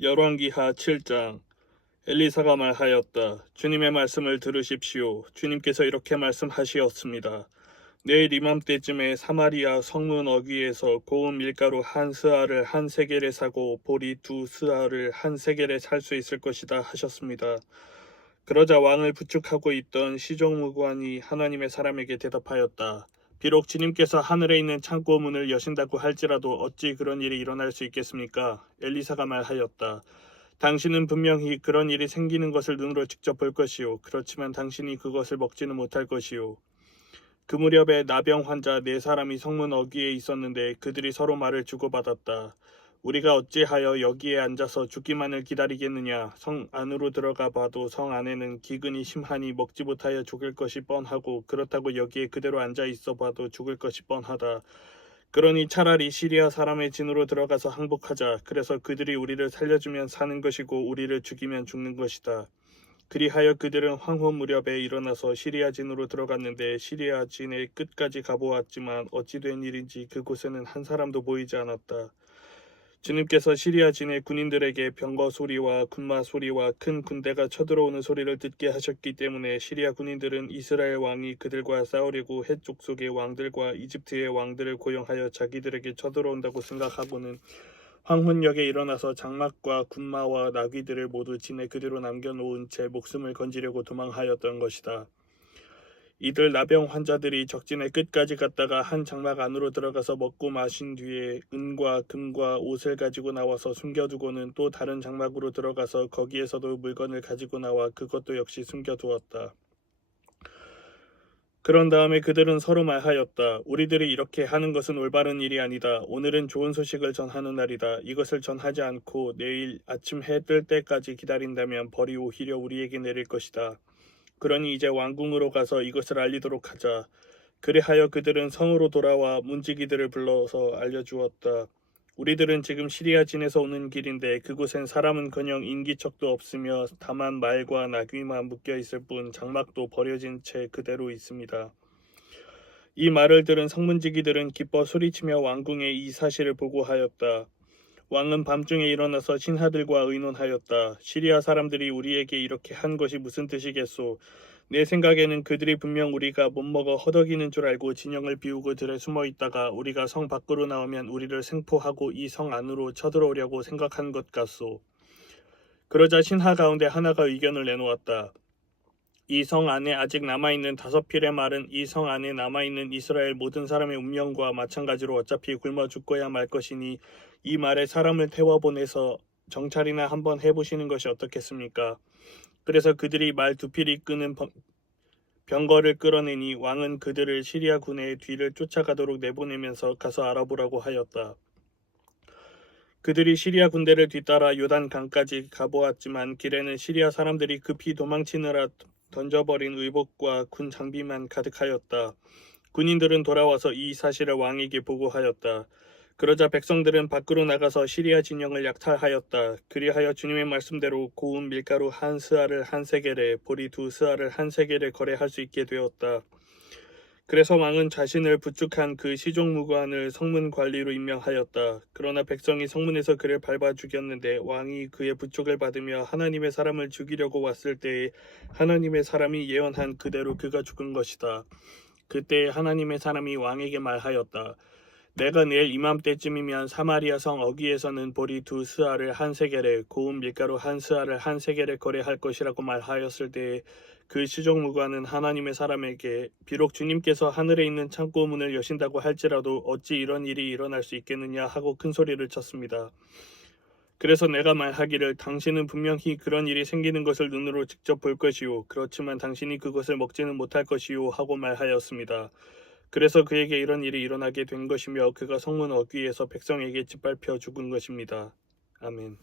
열왕기하 7장. 엘리사가 말하였다. 주님의 말씀을 들으십시오. 주님께서 이렇게 말씀하시었습니다. 내일 이맘때쯤에 사마리아 성문 어귀에서 고운 밀가루 한 스아를 한 세겔에 사고 보리 두 스아를 한 세겔에 살 수 있을 것이다 하셨습니다. 그러자 왕을 부축하고 있던 시종무관이 하나님의 사람에게 대답하였다. 비록 주님께서 하늘에 있는 창고 문을 여신다고 할지라도 어찌 그런 일이 일어날 수 있겠습니까? 엘리사가 말하였다. 당신은 분명히 그런 일이 생기는 것을 눈으로 직접 볼 것이요. 그렇지만 당신이 그것을 먹지는 못할 것이요. 그 무렵에 나병 환자 4사람이 성문 어귀에 있었는데 그들이 서로 말을 주고받았다. 우리가 어찌하여 여기에 앉아서 죽기만을 기다리겠느냐. 성 안으로 들어가 봐도 성 안에는 기근이 심하니 먹지 못하여 죽을 것이 뻔하고 그렇다고 여기에 그대로 앉아 있어 봐도 죽을 것이 뻔하다. 그러니 차라리 시리아 사람의 진으로 들어가서 항복하자. 그래서 그들이 우리를 살려주면 사는 것이고 우리를 죽이면 죽는 것이다. 그리하여 그들은 황혼 무렵에 일어나서 시리아 진으로 들어갔는데 시리아 진의 끝까지 가보았지만 어찌 된 일인지 그곳에는 한 사람도 보이지 않았다. 주님께서 시리아 진의 군인들에게 병거 소리와 군마 소리와 큰 군대가 쳐들어오는 소리를 듣게 하셨기 때문에 시리아 군인들은 이스라엘 왕이 그들과 싸우려고 헷 족속의 왕들과 이집트의 왕들을 고용하여 자기들에게 쳐들어온다고 생각하고는 황혼역에 일어나서 장막과 군마와 나귀들을 모두 진에 그대로 남겨놓은 채 목숨을 건지려고 도망하였던 것이다. 이들 나병 환자들이 적진의 끝까지 갔다가 한 장막 안으로 들어가서 먹고 마신 뒤에 은과 금과 옷을 가지고 나와서 숨겨두고는 또 다른 장막으로 들어가서 거기에서도 물건을 가지고 나와 그것도 역시 숨겨두었다. 그런 다음에 그들은 서로 말하였다. 우리들이 이렇게 하는 것은 올바른 일이 아니다. 오늘은 좋은 소식을 전하는 날이다. 이것을 전하지 않고 내일 아침 해 뜰 때까지 기다린다면 벌이 오히려 우리에게 내릴 것이다. 그러니 이제 왕궁으로 가서 이것을 알리도록 하자. 그리하여 그들은 성으로 돌아와 문지기들을 불러서 알려주었다. 우리들은 지금 시리아 진에서 오는 길인데 그곳엔 사람은커녕 인기척도 없으며 다만 말과 나귀만 묶여있을 뿐 장막도 버려진 채 그대로 있습니다. 이 말을 들은 성문지기들은 기뻐 소리치며 왕궁에 이 사실을 보고하였다. 왕은 밤중에 일어나서 신하들과 의논하였다. 시리아 사람들이 우리에게 이렇게 한 것이 무슨 뜻이겠소? 내 생각에는 그들이 분명 우리가 못먹어 허덕이는 줄 알고 진영을 비우고 들에 숨어 있다가 우리가 성 밖으로 나오면 우리를 생포하고 이 성 안으로 쳐들어오려고 생각한 것 같소. 그러자 신하 가운데 하나가 의견을 내놓았다. 이 성 안에 아직 남아있는 5필의 말은 이 성 안에 남아있는 이스라엘 모든 사람의 운명과 마찬가지로 어차피 굶어 죽고야 말 것이니 이 말에 사람을 태워보내서 정찰이나 한번 해보시는 것이 어떻겠습니까? 그래서 그들이 말 2필이 이끄는 병거를 끌어내니 왕은 그들을 시리아 군의 뒤를 쫓아가도록 내보내면서 가서 알아보라고 하였다. 그들이 시리아 군대를 뒤따라 요단 강까지 가보았지만 길에는 시리아 사람들이 급히 도망치느라 던져버린 의복과 군 장비만 가득하였다. 군인들은 돌아와서 이 사실을 왕에게 보고하였다. 그러자 백성들은 밖으로 나가서 시리아 진영을 약탈하였다. 그리하여 주님의 말씀대로 고운 밀가루 한 스아를 한 세겔에 보리 2스아를 한 세겔에 거래할 수 있게 되었다. 그래서 왕은 자신을 부축한 그 시종무관을 성문 관리로 임명하였다. 그러나 백성이 성문에서 그를 밟아 죽였는데 왕이 그의 부축을 받으며 하나님의 사람을 죽이려고 왔을 때에 하나님의 사람이 예언한 그대로 그가 죽은 것이다. 그때 하나님의 사람이 왕에게 말하였다. 내가 내일 이맘때쯤이면 사마리아 성 어귀에서는 보리 2스아를 한 세겔에 고운 밀가루 한 스아를 한 세겔에 거래할 것이라고 말하였을 때에 그 시종무관은 하나님의 사람에게 비록 주님께서 하늘에 있는 창고 문을 여신다고 할지라도 어찌 이런 일이 일어날 수 있겠느냐 하고 큰 소리를 쳤습니다. 그래서 내가 말하기를 당신은 분명히 그런 일이 생기는 것을 눈으로 직접 볼 것이요 그렇지만 당신이 그것을 먹지는 못할 것이요 하고 말하였습니다. 그래서 그에게 이런 일이 일어나게 된 것이며 그가 성문 어귀에서 백성에게 짓밟혀 죽은 것입니다. 아멘.